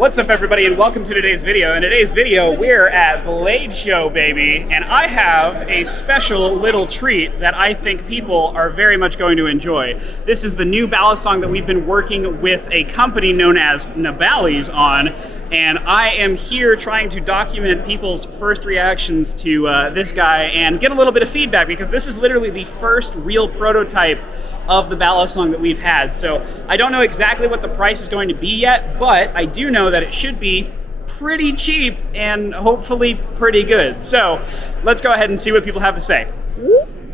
What's up, everybody, and welcome to today's video. In today's video, we're at Blade Show, baby, and I have a special little treat that I think people are very much going to enjoy. This is the new Balisong that we've been working with a company known as Nabalis on, and I am here trying to document people's first reactions to this guy and get a little bit of feedback, because this is literally the first real prototype of the Balisong that we've had. So I don't know exactly what the price is going to be yet, but I do know that it should be pretty cheap and hopefully pretty good. So let's go ahead and see what people have to say.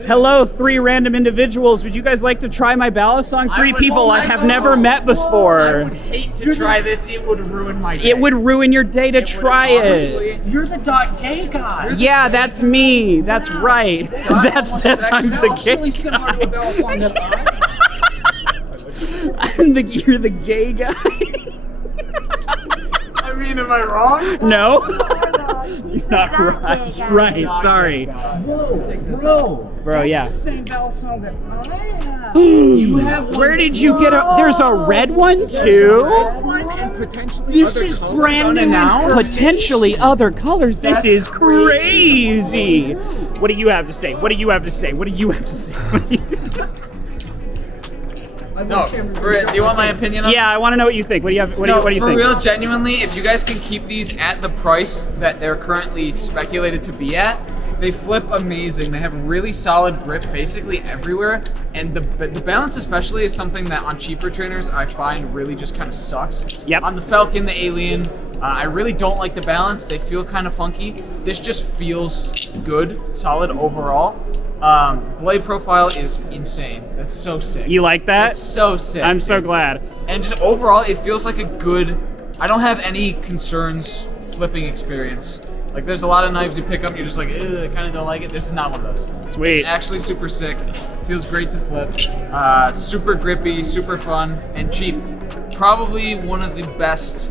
Hello, three random individuals. Would you guys like to try my Balisong? Three people I have never met before. I would hate to try this. It would ruin my day. It would ruin your day to try it. You're the .gay guy. Yeah, that's me. That's right. That's I'm the gay really similar to a Balisong that You're the gay guy. I mean, am I wrong? No. You're not right. Right, sorry. Whoa, bro, yeah. That's the same Balisong that I have. You have one. Where did you get a? There's a red one too. And potentially this is brand new now. Potentially other colors. This is crazy. What do you have to say? What do you have to say? What do you have to say? No, do you want my opinion on Yeah, I want to know what you think. What do you have? What do you think? For real, genuinely, if you guys can keep these at the price that they're currently speculated to be at, they flip amazing. They have really solid grip basically everywhere, and the balance especially is something that on cheaper trainers I find really just kind of sucks. Yep. On the Falcon, the Alien, I really don't like the balance. They feel kind of funky. This just feels good, solid overall. Blade profile is insane. That's so sick. You like that? It's so sick. I'm so glad. And just overall, it feels like a good, I don't have any concerns flipping experience. Like, there's a lot of knives you pick up, you're just like, I kind of don't like it. This is not one of those. Sweet. It's actually super sick. Feels great to flip. Super grippy, super fun, and cheap. Probably one of the best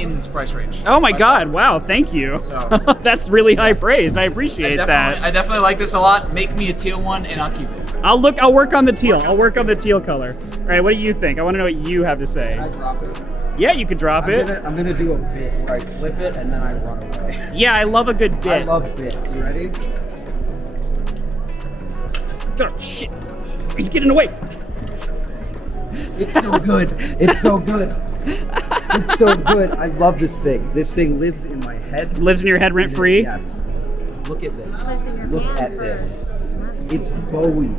in this price range. Oh my God! Wow, thank you. So, that's really high praise. I appreciate that. I definitely like this a lot. Make me a teal one, and I'll keep it. I'll work on the teal. I'll work on the teal color. All right, what do you think? I want to know what you have to say. Can I drop it? Yeah, you could drop it. I'm gonna do a bit where I flip it and then I run away. Yeah, I love a good bit. I love bits. You ready? Oh shit! He's getting away. It's so good. It's so good. It's so good. I love this thing. This thing lives in my head. Lives in your head rent free? Yes. Look at this. Look at this. It's Bowie.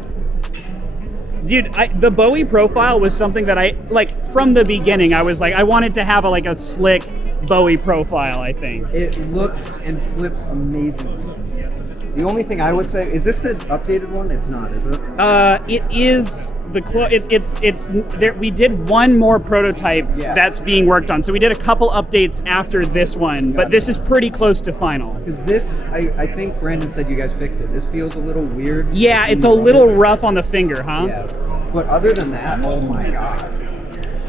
Dude, the Bowie profile was something that I, like, from the beginning, I was like, I wanted to have a slick Bowie profile, I think. It looks and flips amazing. The only thing I would say, is this the updated one? It's not, is it? It is it's there. We did one more prototype that's being worked on. So we did a couple updates after this one, but this is pretty close to final. Because this, I think Brandon said you guys fixed it. This feels a little weird. Yeah, it's a little rough on the finger, huh? Yeah. But other than that, oh my God.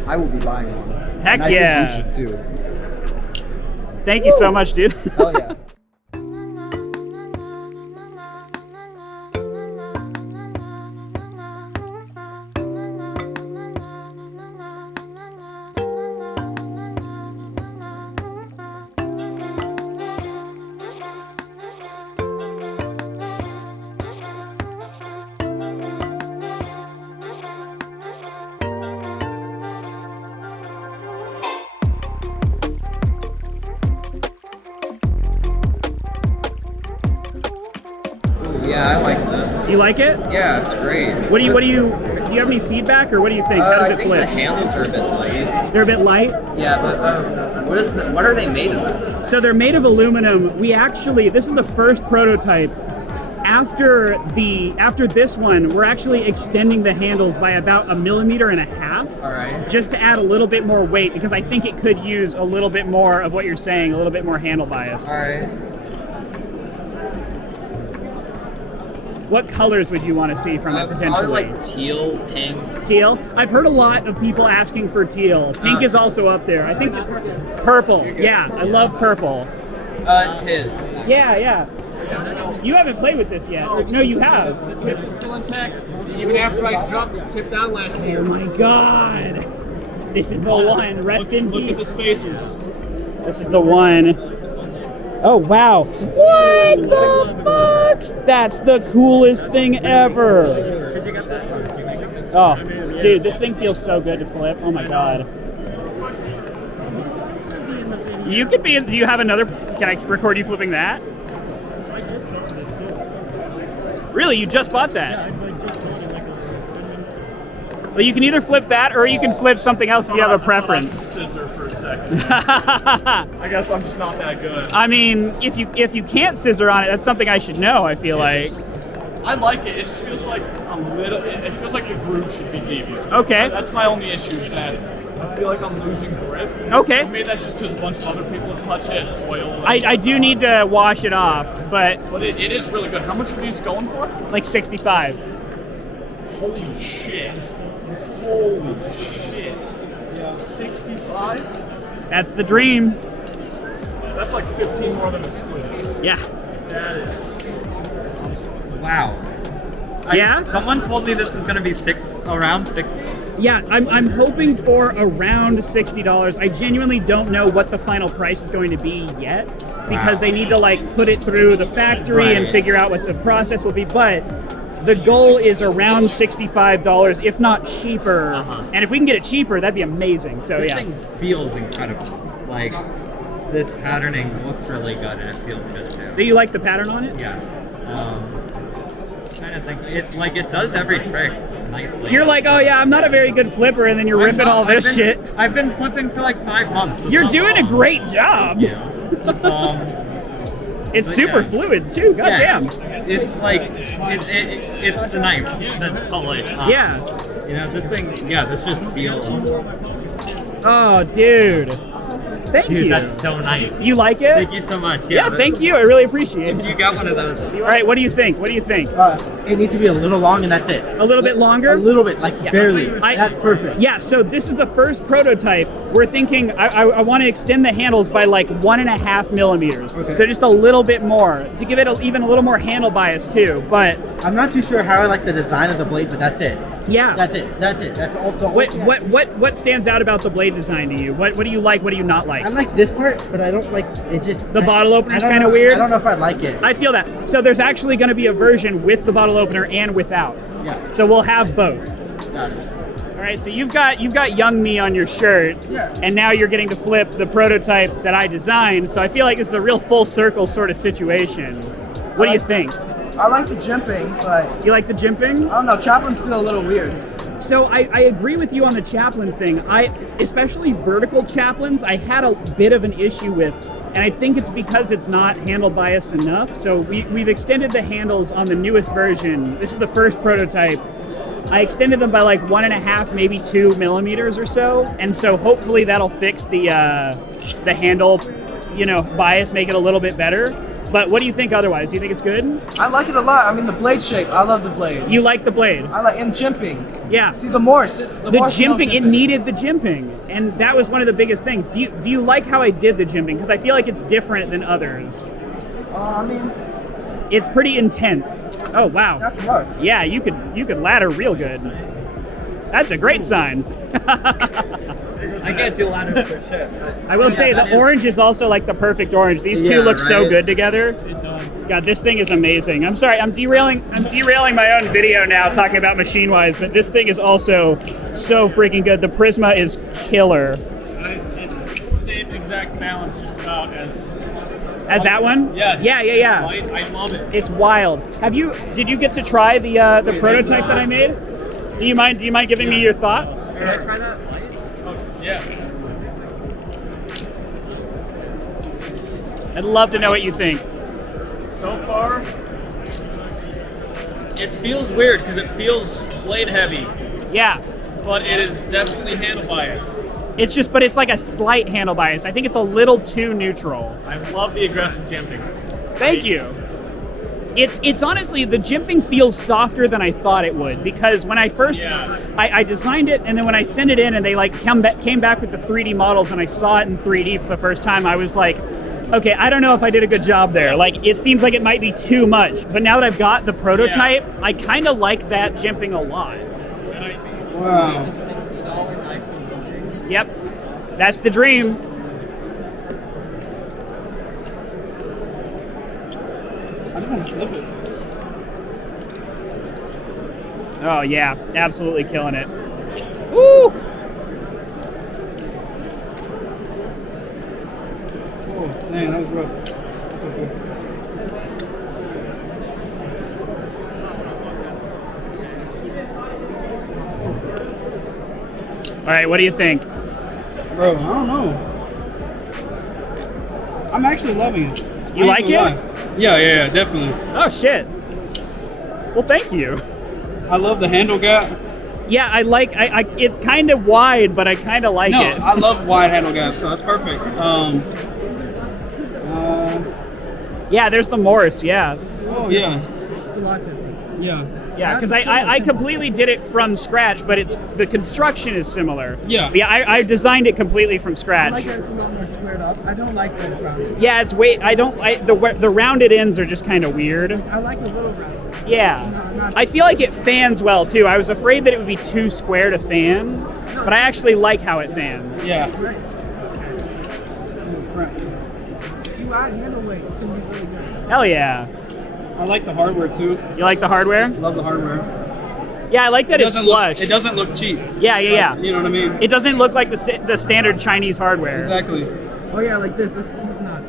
I will be buying one. Heck and I yeah. think you should too. Thank you so much, dude. Hell yeah. Yeah, I like this. You like it? Yeah, it's great. Do you have any feedback, or what do you think? How does it flip? I think the handles are a bit light. They're a bit light? Yeah, but what are they made of? So they're made of aluminum. This is the first prototype. After this one, we're actually extending the handles by about 1.5 millimeters. All right. Just to add a little bit more weight, because I think it could use a little bit more of what you're saying, a little bit more handle bias. All right. What colors would you want to see from it potentially? Probably like teal, pink. Teal? I've heard a lot of people asking for teal. Pink is also up there. I think purple. Yeah, I love purple. It's his. Yeah. You haven't played with this yet. No, you have. The tip is still intact, even after I dropped the tip down last year. Oh my God. This is the one. Rest in Look peace. at the spacers. This is the one. Oh, wow. What the fuck? That's the coolest thing ever. Oh, dude, this thing feels so good to flip. Oh my god. You could be, do you have another, can I record you flipping that? Really, you just bought that? Well, you can either flip that or you can flip something else if you have a preference. Scissor for a second. I guess I'm just not that good. I mean, if you can't scissor on it, that's something I should know, I feel like. I like it. It just feels like a little. It feels like the groove should be deeper. Okay. That's my only issue is that I feel like I'm losing grip. Okay. Maybe that's just because a bunch of other people have touched it. Oil. I do need to wash it off, but But it is really good. How much are these going for? like 65. Holy shit. Holy shit. 65? That's the dream. That's like 15 more than a squid. Yeah. That is. Wow. Yeah? Someone told me this is going to be around 60. Yeah, I'm hoping for around $60. I genuinely don't know what the final price is going to be yet because they need to like put it through the factory and Right. figure out what the process will be. But the goal is around $65, if not cheaper. And if we can get it cheaper, that'd be amazing. So This yeah. thing feels incredible. Like, this patterning looks really good and it feels good too. Do you like the pattern on it? Yeah. Kind of think it does every trick nicely. You're like, oh yeah, I'm not a very good flipper, and then you're ripping all this shit. I've been flipping for like 5 months. It's You're not doing a long. great job. Yeah. It's But super yeah. fluid too. God damn. It's like it's the knife that's all like. Yeah. You know, this thing. Yeah, this just feels. Oh, dude. Thank Dude, you. that's so nice. You like it? Thank you so much. Yeah, thank you. I really appreciate it. You got one of those. All right, what do you think? What do you think? It needs to be a little long, and that's it. A little bit longer? A little bit, like Yeah. barely. I- That's perfect. Yeah, so this is the first prototype. We're thinking I want to extend the handles by like 1.5 millimeters. Okay. So just a little bit more to give it even a little more handle bias too. But I'm not too sure how I like the design of the blade, but that's it. yeah. That's it. That's it. That's all. The whole What stands out about the blade design to you? What do you like? What do you not like? I like this part, but I don't like it. Just The bottle opener's I don't kinda know- weird? I don't know if I like it. I feel that. So there's actually going to be a version with the bottle opener and without. Yeah. So we'll have both. Got it. All right, so you've got young me on your shirt, Yeah. and now you're getting to flip the prototype that I designed. So I feel like this is a real full circle sort of situation. What do you think? I like the jimping, but You like the jimping? I don't know. Chaplains feel a little weird. So I agree with you on the chaplain thing. Especially vertical chaplains, I had a bit of an issue with, and I think it's because it's not handle biased enough. So we've extended the handles on the newest version. This is the first prototype. I extended them by like 1.5, maybe 2 millimeters or so, and so hopefully that'll fix the handle, bias, make it a little bit better. But what do you think otherwise? Do you think it's good? I like it a lot. I mean, the blade shape. I love the blade. You like the blade? I like and jimping. Yeah. See the Morse. The Morse no jimping, it needed the jimping, and that was one of the biggest things. Do you like how I did the jimping? Because I feel like it's different than others. I mean, It's pretty intense. Oh wow. that's rough. Yeah, you could ladder real good. That's a great sign. I can't do ladder for shit. I will say the orange is also like the perfect orange. These two Yeah, look so right? good together. God, this thing is amazing. I'm sorry, I'm derailing my own video now talking about machine wise, but this thing is also so freaking good. The Prisma is killer. It's the same exact balance just about As that one? Yes. Yeah. Light, I love it. It's wild. Did you get to try the prototype that I made? Do you mind giving me your thoughts? Can I try that? Yeah. I'd love to know what you think. So far, it feels weird because it feels blade heavy, Yeah. but it is definitely handle biased. But it's like a slight handle bias. I think it's a little too neutral. I love the aggressive jimping. Thank you. It's honestly, the jimping feels softer than I thought it would, because when I first, I designed it, and then when I sent it in and they like came back with the 3D models and I saw it in 3D for the first time, I was like, okay, I don't know if I did a good job there. Like, it seems like it might be too much, but now that I've got the prototype, I kind of like that jimping a lot. Wow. Yep. That's the dream. I just want to flip it. Oh yeah, absolutely killing it. Woo! Oh, dang, that was rough. That's okay. All right, what do you think? Bro, I don't know. I'm actually loving it. You like it? Yeah, definitely. Oh shit. Well, thank you. I love the handle gap. Yeah, I like. It's kind of wide, but I kind of like No, it. I love wide handle gaps, so that's perfect. Yeah, there's the Morse. Yeah, Oh yeah, It's a lot different. yeah, yeah. Because I completely did it from scratch, but the construction is similar. Yeah. Yeah, I designed it completely from I scratch. like that it's a lot more squared up. I don't like that it's rounded. Yeah, it's the rounded ends are just kind of weird. I like a little round. Yeah, I feel like it fans well too. I was afraid that it would be too square to fan, but I actually like how it fans. yeah. Right. If you add handle weight, it's gonna be really good. Hell yeah. I like the hardware too. You like the hardware? Love the hardware. Yeah, I like that it's flush. It doesn't look cheap. Yeah. You know what I mean? It doesn't look like the standard Chinese hardware. Exactly. Oh yeah, like this. This is not.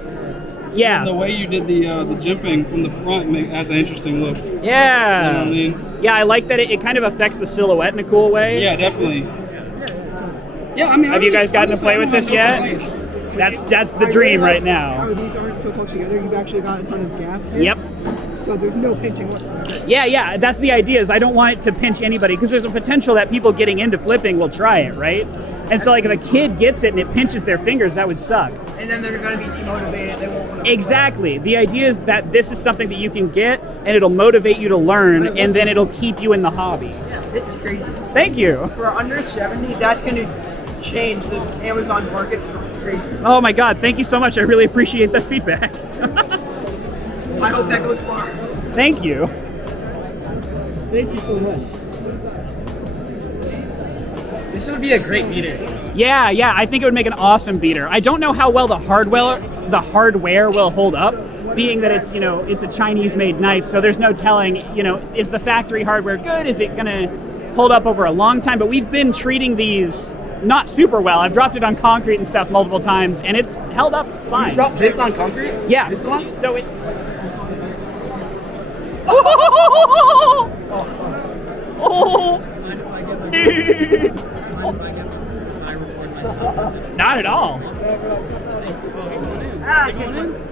Yeah. The way you did the jimping from the front has an interesting look. You know Yeah. what I mean? Yeah, I like that it kind of affects the silhouette in a cool way. Yeah, definitely. Yeah, I mean. Have you guys gotten to play with this yet? That's the dream right now. How these aren't so close together. You've actually got a ton of gap here. Yep. So there's no pinching whatsoever. Yeah. That's the idea. Is I don't want it to pinch anybody because there's a potential that people getting into flipping will try it, right? And so, like, if a kid gets it and it pinches their fingers, that would suck. And then they're gonna be demotivated. They won't want to. Exactly. The idea is that this is something that you can get, and it'll motivate you to learn, and then it'll keep you in the hobby. Yeah, this is crazy. Thank you. For under 70, that's gonna change the Amazon market crazy. Oh my God! Thank you so much. I really appreciate the feedback. I hope that goes far. Thank you. Thank you so much. This would be a great beater. Yeah. I think it would make an awesome beater. I don't know how well the hardware will hold up, being that it's it's a Chinese-made knife, so there's no telling. Is the factory hardware good? Is it gonna hold up over a long time? But we've been treating these not super well. I've dropped it on concrete and stuff multiple times, and it's held up fine. You dropped this on concrete? Yeah. This one? So it. Not at all.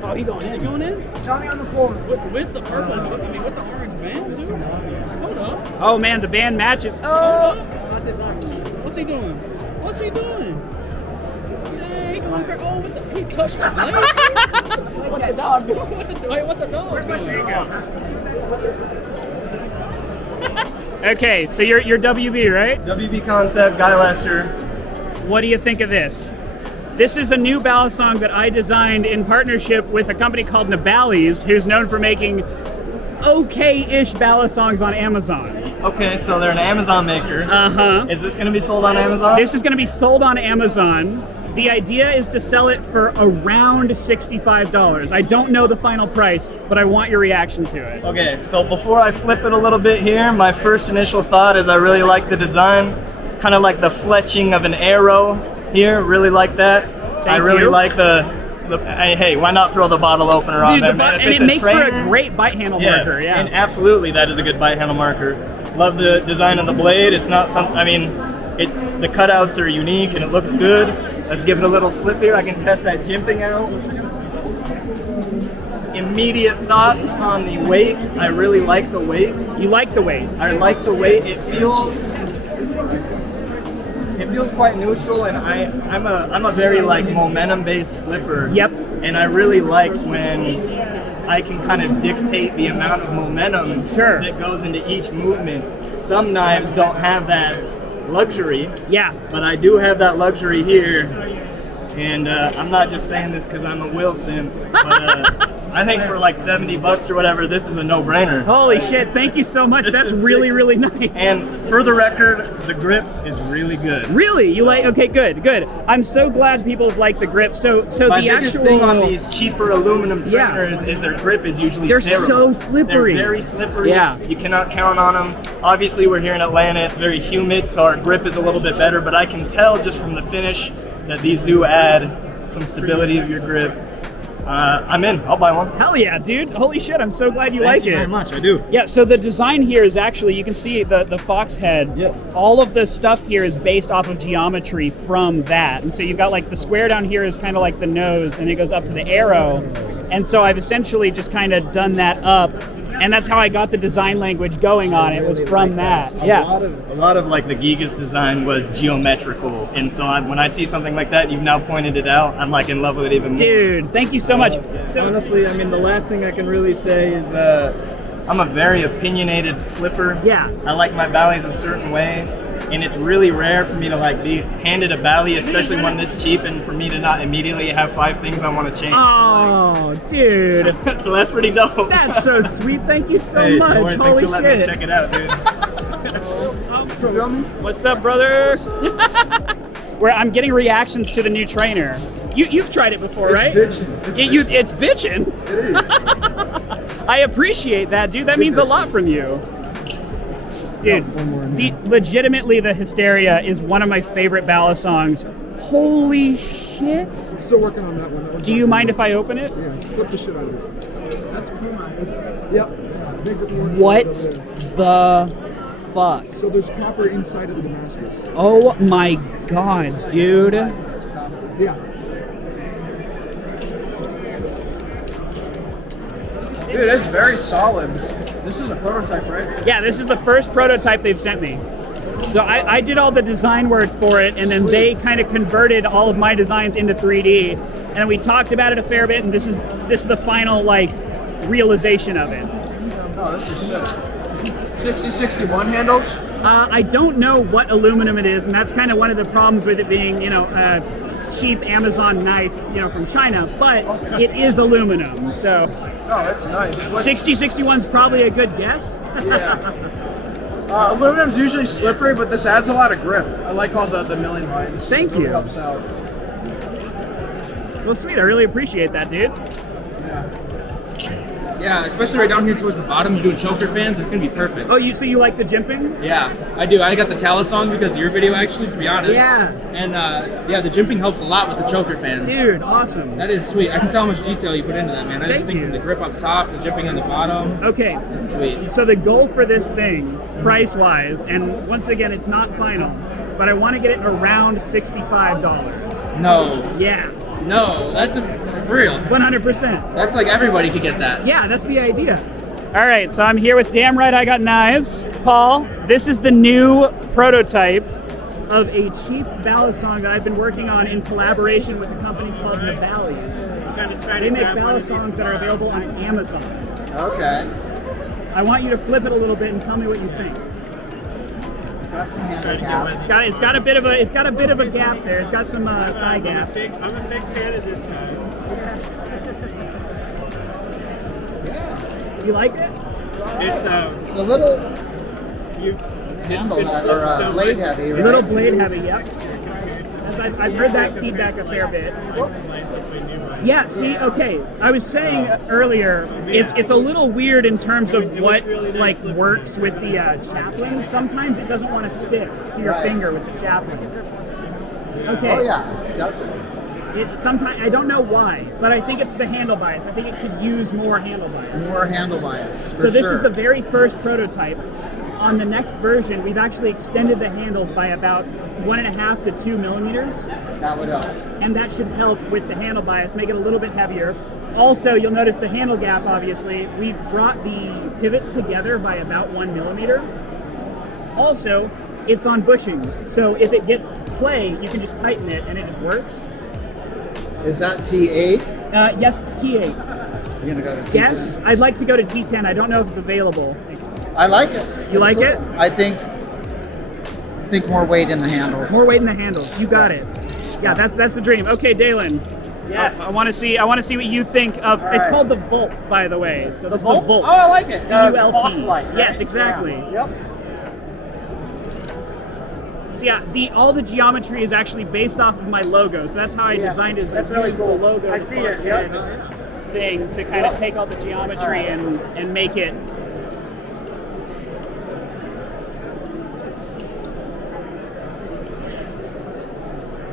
Oh, he going in? Is he going in? Tell me on the floor. With the purple, with the orange band too? Hold up. Oh man, the band matches. Oh. What's he doing? What's he doing? Dang, come on, oh, he touched the blade. What the dog doing? What the dog? Where's my Okay, so you're WB, right? WB Concept, Guy Lester. What do you think of this? This is a new Balisong that I designed in partnership with a company called Nabalis, who's known for making okay-ish Balisongs on Amazon. Okay, so they're an Amazon maker. Uh-huh. Is this going to be sold on Amazon? This is going to be sold on Amazon. The idea is to sell it for around $65. I don't know the final price, but I want your reaction to it. Okay, so before I flip it a little bit here, my first initial thought is I really like the design. Kind of like the fletching of an arrow here, really like that. I really like the hey, why not throw the bottle opener on there, man? And it makes for a great bite handle marker, yeah. And absolutely, that is a good bite handle marker. Love the design of the blade. It's not something, the cutouts are unique and it looks good. Let's give it a little flip here. I can test that jimping out. Immediate thoughts on the weight. I really like the weight. You like the weight? I like the weight. It feels quite neutral, and I'm a very momentum-based flipper. Yep. And I really like when I can kind of dictate the amount of momentum that goes into each movement. Some knives don't have that luxury. Yeah. But I do have that luxury here. And I'm not just saying this because I'm a Wilson, but I think for like $70 or whatever, this is a no-brainer. Holy shit, thank you so much. This That's is really, sick. really nice. And for the record, the grip is really good. Really? You like, okay, good. I'm so glad people like the grip. So My the biggest actual thing on these cheaper aluminum Yeah. trainers is their grip is usually They're terrible. so slippery. They're very slippery. Yeah. You cannot count on them. Obviously, we're here in Atlanta. It's very humid, so our grip is a little bit better, but I can tell just from the finish that these do add some stability to your grip. I'm in. I'll buy one. Hell yeah, dude. Holy shit, I'm so glad you Thank like you it. very much. I do. Yeah, so the design here is actually, you can see the fox head. Yes. All of the stuff here is based off of geometry from that. And so you've got like the square down here is kind of like the nose, and it goes up to the arrow. And so I've essentially just kind of done that up. And that's how I got the design language going on it, was from that. Yeah. A lot of like the Giga's design was geometrical, and so when I see something like that, you've now pointed it out, I'm like in love with it even more. Dude, thank you so much. So, Honestly, I mean, the last thing I can really say is I'm a very opinionated flipper. Yeah. I like my Balis a certain way, and it's really rare for me to like be handed a Bali, especially one this cheap, and for me to not immediately have 5 things I want to change. oh, dude. So that's pretty dope. That's so sweet. Thank you so Hey, much. no worries. Holy Thanks for letting me shit. check it out, dude. What's up, brother? Where I'm getting reactions to the new trainer. You've tried it before, right? It's bitching. It is. I appreciate that, dude. That means a lot from you. Dude, legitimately, the Hysteria is one of my favorite Balisongs. Holy shit. I'm still working on that one. Do you mind if I open it? Yeah, flip the shit out of it. That's cool, man. Yep. Big one. What the fuck? So there's copper inside of the Damascus. Oh my god, dude. Yeah. Dude, it's very solid. This is a prototype, right? Yeah, this is the first prototype they've sent me. So I did all the design work for it, and then they kind of converted all of my designs into 3D. And we talked about it a fair bit, and this is the final like realization of it. Oh, this is sick. 6061 handles. I don't know what aluminum it is, and that's kind of one of the problems with it being, you know, a cheap Amazon knife, you know, from China. But it is aluminum, so Oh, that's nice. 6061 is probably a good guess. Yeah. Aluminum's usually slippery, but this adds a lot of grip. I like all the milling lines. Thank It really you. helps out. Well, sweet. I really appreciate that, dude. Yeah, especially right down here towards the bottom, you're doing choker fans, it's gonna be perfect. Oh, so you like the jimping? Yeah, I do. I got the Balisong because of your video, actually, to be honest. Yeah. And yeah, the jimping helps a lot with the choker fans. Dude, awesome. That is sweet. I can tell how much detail you put into that, man. I Thank think you. the grip up top, the jimping on the bottom. Okay. It's sweet. So the goal for this thing, price-wise, and once again, it's not final, but I want to get it around $65. No, Yeah, no, that's for real. 100%. That's like everybody could get that. Yeah, that's the idea. All right, so I'm here with Damn Right I Got Knives. Paul, this is the new prototype of a cheap Balisong that I've been working on in collaboration with a company called Nabalis. They make Balisongs that are available on Amazon. Okay. I want you to flip it a little bit and tell me what you think. It's got some handle gap. It's got a bit of a gap there. It's got some thigh gap. I'm a big fan of this guy. You like it? It's a little handle or blade heavy, A right? little blade heavy, yep. I've heard that feedback a fair bit. Yeah, see, okay. I was saying earlier, it's a little weird in terms of what like works with the chaplain. Sometimes it doesn't want to stick to your finger with the chaplain. Okay. Oh yeah, it doesn't. Sometimes I don't know why, but I think it's the handle bias. I think it could use more handle bias. More handle bias, for So this sure. is the very first prototype. On the next version, we've actually extended the handles by about 1.5 to 2 millimeters, That would help. and that should help with the handle bias, make it a little bit heavier. Also, you'll notice the handle gap, obviously. We've brought the pivots together by about 1 millimeter. Also, it's on bushings, so if it gets play, you can just tighten it and it just works. Is that T8? Yes, it's T8. You're gonna go to T10? Yes, I'd like to go to T10. I don't know if it's available. I like it. You like it? I think more weight in the handles. More weight in the handles. You got it. Yes, yeah, that's the dream. Okay, Dalen. Yes. I want to see what you think of. It's right. called the Vulp, by the way. So this is the Vulp? Vulp. Oh, I like it. VULP. Fox-like, right? Yes, exactly. Yeah. Yep. So yeah, all the geometry is actually based off of my logo. So that's how I designed it. That's really cool. Logo. I see it. Yep. Thing to kind of take all the geometry and make it.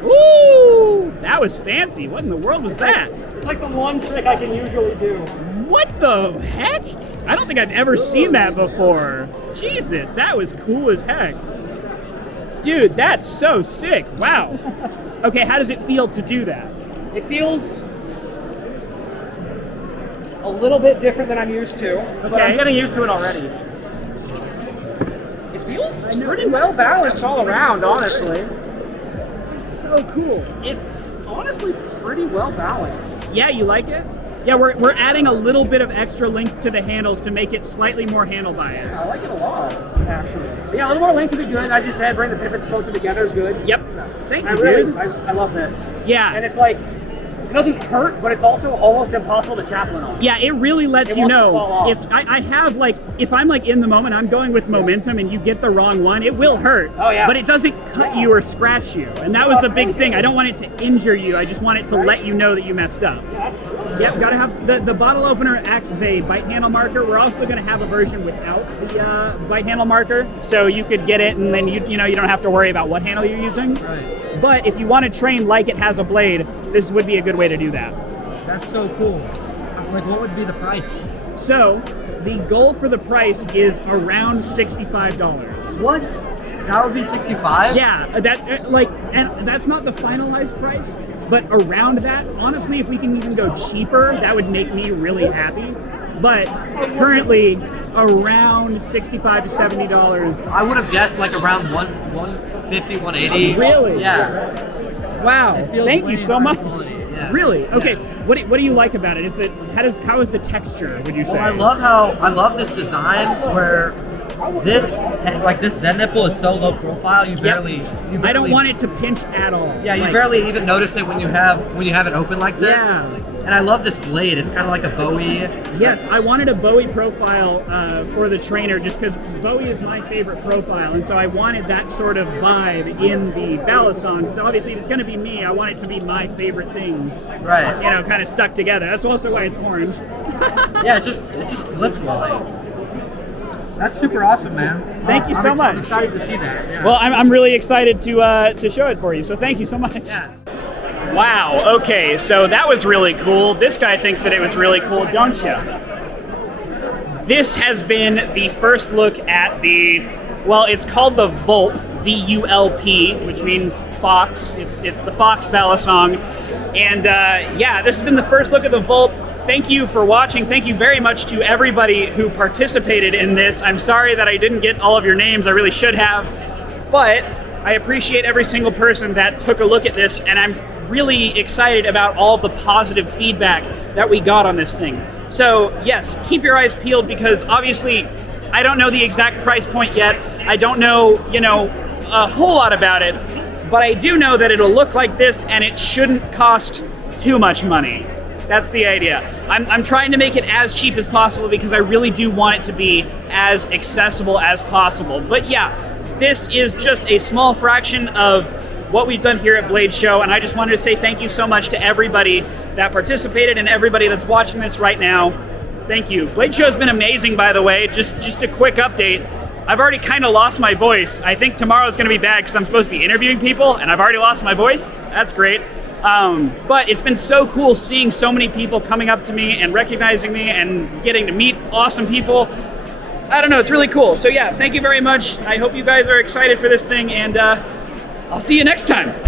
Woo! That was fancy. What in the world was that? It's like the one trick I can usually do. What the heck? I don't think I've ever seen that before. Jesus, that was cool as heck. Dude, that's so sick. Wow. Okay, how does it feel to do that? It feels a little bit different than I'm used to, but Okay. I'm getting used to it already. It feels pretty well balanced all around, honestly. So cool. It's honestly pretty well balanced. Yeah, you like it? Yeah, we're adding a little bit of extra length to the handles to make it slightly more handle biased. I like it a lot, actually. Yeah, a little more length would be good. As you said, bring the pivots closer together is good. Yep. Thank I you, really, dude. I love this. Yeah. And it's like, it doesn't hurt, but it's also almost impossible to chaplain on. Yeah, it really lets It you wants to know fall off. if I have like if I'm like in the moment, I'm going with momentum, and you get the wrong one, it will hurt. Oh, yeah. But it doesn't cut you or scratch you, and that was the big thing. I don't want it to injure you. I just want it to let you know that you messed up. Yep, gotta have the bottle opener acts as a bite handle marker. We're also gonna have a version without the bite handle marker, so you could get it, and then you don't have to worry about what handle you're using. Right. But if you want to train like it has a blade, this would be a good way to do that. That's so cool. Like, what would be the price? So, the goal for the price is around $65. What? That would be 65? Yeah, and that's not the finalized price, but around that, honestly, if we can even go cheaper, that would make me really happy. But currently, around $65 to $70. I would have guessed like around 150, 180. Really? Yeah. Wow! It feels Thank way you so higher much. quality, yeah. Really? Okay. Yeah. What do you like about it? How is the texture? Would you say? Well, I love this design where this Zen nipple is so low profile. You barely. I don't want it to pinch at all. Yeah, you Like, barely even notice it when you have it open like this. Yeah. And I love this blade. It's kind of like a Bowie. Yes, I wanted a Bowie profile for the trainer just because Bowie is my favorite profile, and so I wanted that sort of vibe in the Balisong. So obviously, if it's going to be me, I want it to be my favorite things. Right. You know, kind of stuck together. That's also why it's orange. Yeah, it just flips well. That's super awesome, man. Thank you so much. I'm excited to see that. Yeah. Well, I'm really excited to show it for you. So thank you so much. Yeah. Wow. Okay, so that was really cool. This guy thinks that it was really cool, don't you? This has been the first look at it's called the Vulp, VULP, which means fox. It's the fox Balisong. And this has been the first look at the Vulp. Thank you for watching. Thank you very much to everybody who participated in this. I'm sorry that I didn't get all of your names. I really should have. But I appreciate every single person that took a look at this, and I'm really excited about all the positive feedback that we got on this thing. So yes, keep your eyes peeled, because obviously I don't know the exact price point yet. I don't know, a whole lot about it, but I do know that it'll look like this, and it shouldn't cost too much money. That's the idea. I'm trying to make it as cheap as possible because I really do want it to be as accessible as possible. But yeah, this is just a small fraction of what we've done here at Blade Show, and I just wanted to say thank you so much to everybody that participated and everybody that's watching this right now. Thank you. Blade Show's been amazing, by the way. Just a quick update. I've already kind of lost my voice. I think tomorrow's going to be bad because I'm supposed to be interviewing people, and I've already lost my voice. That's great. But it's been so cool seeing so many people coming up to me and recognizing me and getting to meet awesome people. I don't know, it's really cool. So yeah, thank you very much. I hope you guys are excited for this thing, and I'll see you next time.